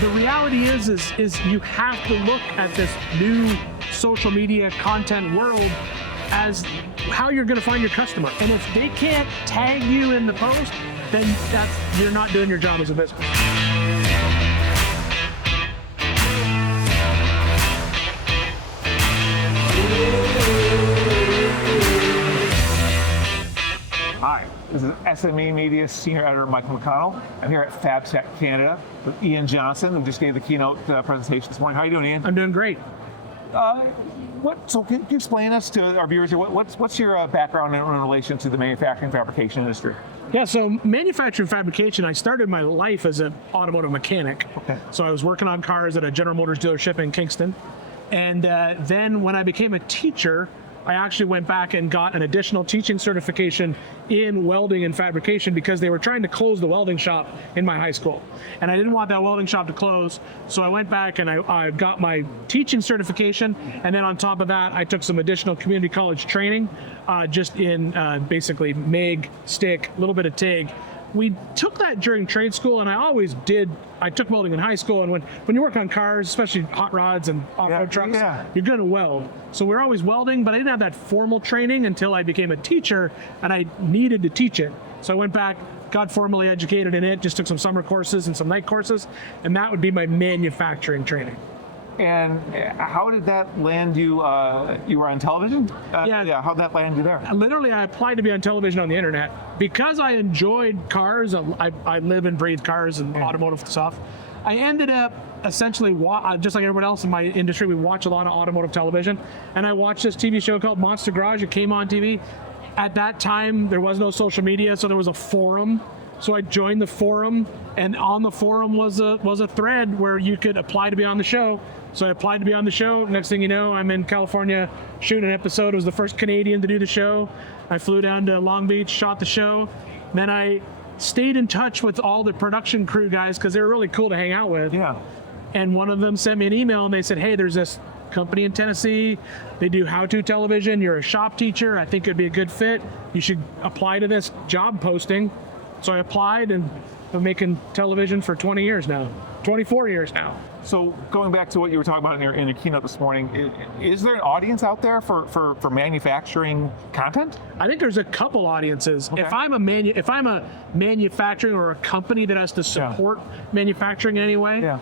The reality is you have to look at this new social media content world as how you're going to find your customer. And if they can't tag you in the post, then you're not doing your job as a business. Hi, this is SME Media Senior Editor Michael McConnell. I'm here at FABTECH Canada with Ian Johnson, who just gave the keynote presentation this morning. How are you doing, Ian? I'm doing great. So can you explain us to our viewers here, what's your background in relation to the manufacturing fabrication industry? Yeah, so manufacturing fabrication, I started my life as an automotive mechanic. Okay. So I was working on cars at a General Motors dealership in Kingston. And then when I became a teacher, I actually went back and got an additional teaching certification in welding and fabrication because they were trying to close the welding shop in my high school. And I didn't want that welding shop to close, so I went back and I got my teaching certification, and then on top of that, I took some additional community college training, just in basically MIG, stick, a little bit of TIG. We took that during trade school, and I took welding in high school, and when you work on cars, especially hot rods and off-road trucks, you're gonna weld. So we're always welding, but I didn't have that formal training until I became a teacher, and I needed to teach it. So I went back, got formally educated in it, just took some summer courses and some night courses, and that would be my manufacturing training. And how did that land you? You were on television? Yeah. How'd that land you there? Literally, I applied to be on television on the internet because I enjoyed cars. I live and breathe cars and automotive stuff. I ended up essentially, just like everyone else in my industry, we watch a lot of automotive television. And I watched this TV show called Monster Garage. It came on TV. At that time, there was no social media, so there was a forum. So I joined the forum, and on the forum was a thread where you could apply to be on the show. So I applied to be on the show. Next thing you know, I'm in California shooting an episode. I was the first Canadian to do the show. I flew down to Long Beach, shot the show. Then I stayed in touch with all the production crew guys because they were really cool to hang out with. Yeah. And one of them sent me an email and they said, hey, there's this company in Tennessee. They do how-to television. You're a shop teacher. I think it'd be a good fit. You should apply to this job posting. So I applied, and I'm making television for 20 years now, 24 years now. So going back to what you were talking about in your keynote this morning, is there an audience out there for manufacturing content? I think there's a couple audiences. Okay. If I'm a manufacturing or a company that has to support manufacturing in any way,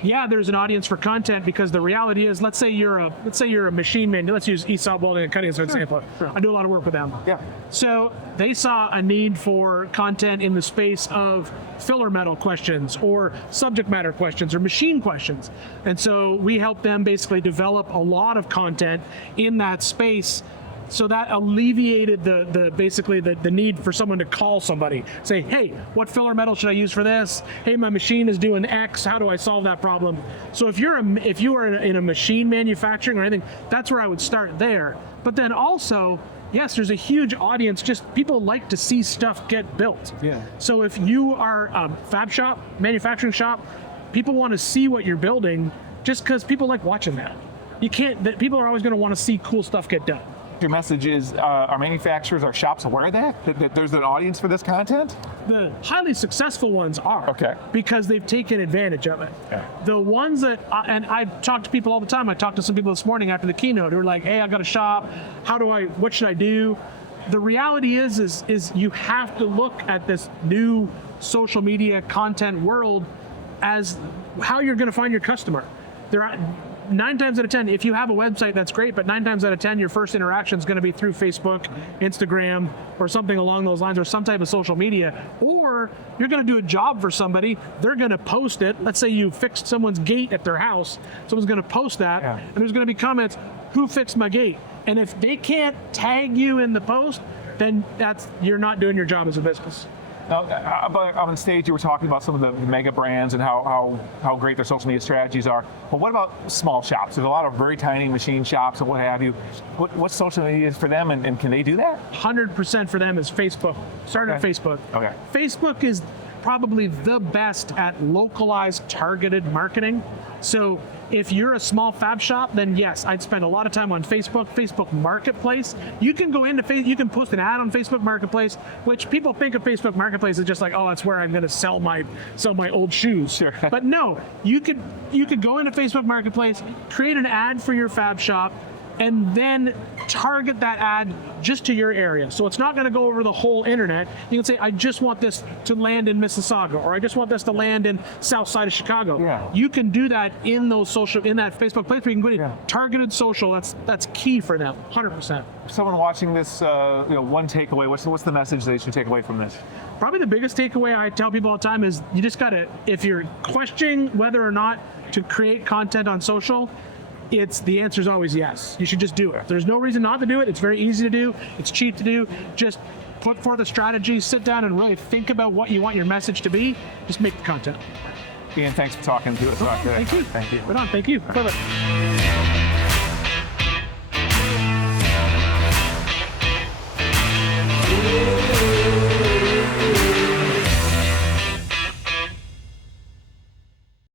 there's an audience for content, because the reality is, let's say you're a machine man. Let's use ESOP Welding and Cutting as an example. Sure. I do a lot of work with them. Yeah. So they saw a need for content in the space of filler metal questions or subject matter questions or machine questions. And so we help them basically develop a lot of content in that space. So that alleviated the need for someone to call somebody, say, hey, what filler metal should I use for this? Hey, my machine is doing X. How do I solve that problem? So if you are in a machine manufacturing or anything, that's where I would start there. But then also, yes, there's a huge audience. Just people like to see stuff get built. Yeah. So if you are a fab shop, manufacturing shop, people want to see what you're building, just because people like watching that. People are always going to want to see cool stuff get done. Your message is, our manufacturers, our shops aware of that there's an audience for this content? The highly successful ones are, because they've taken advantage of it. Yeah. The ones that, and I talk to people all the time. I talked to some people this morning after the keynote who were like, hey, I got a shop. What should I do? The reality is you have to look at this new social media content world as how you're going to find your customer. 9 times out of 10, if you have a website, that's great, but 9 times out of 10, your first interaction is going to be through Facebook, Instagram, or something along those lines, or some type of social media. Or you're going to do a job for somebody, they're going to post it. Let's say you fixed someone's gate at their house, someone's going to post that, and there's going to be comments, who fixed my gate? And if they can't tag you in the post, then you're not doing your job as a business. Now, on stage, you were talking about some of the mega brands and how great their social media strategies are. But what about small shops? There's a lot of very tiny machine shops and what have you. What's social media for them, and can they do that? 100% for them is Facebook. Start at Facebook. Okay. Facebook is probably the best at localized targeted marketing. So if you're a small fab shop, then yes, I'd spend a lot of time on Facebook Marketplace. You can go into you can post an ad on Facebook Marketplace, which people think of Facebook Marketplace as just like, oh, that's where I'm going to sell my old shoes. Sure. But no, you could go into Facebook Marketplace, create an ad for your fab shop, and then target that ad just to your area. So it's not going to go over the whole internet. You can say, I just want this to land in Mississauga, or I just want this to land in south side of Chicago. Yeah. You can do that in those in that Facebook place where you can go to targeted social. That's key for them, 100%. Someone watching this, one takeaway, what's the message they should take away from this? Probably the biggest takeaway I tell people all the time is you just got to, if you're questioning whether or not to create content on social, the answer is always yes. You should just do it. There's no reason not to do it. It's very easy to do. It's cheap to do. Just put forth a strategy, sit down and really think about what you want your message to be. Just make the content. Ian, thanks for talking to us. Thank you. Thank you. Right on. Thank you. Bye-bye.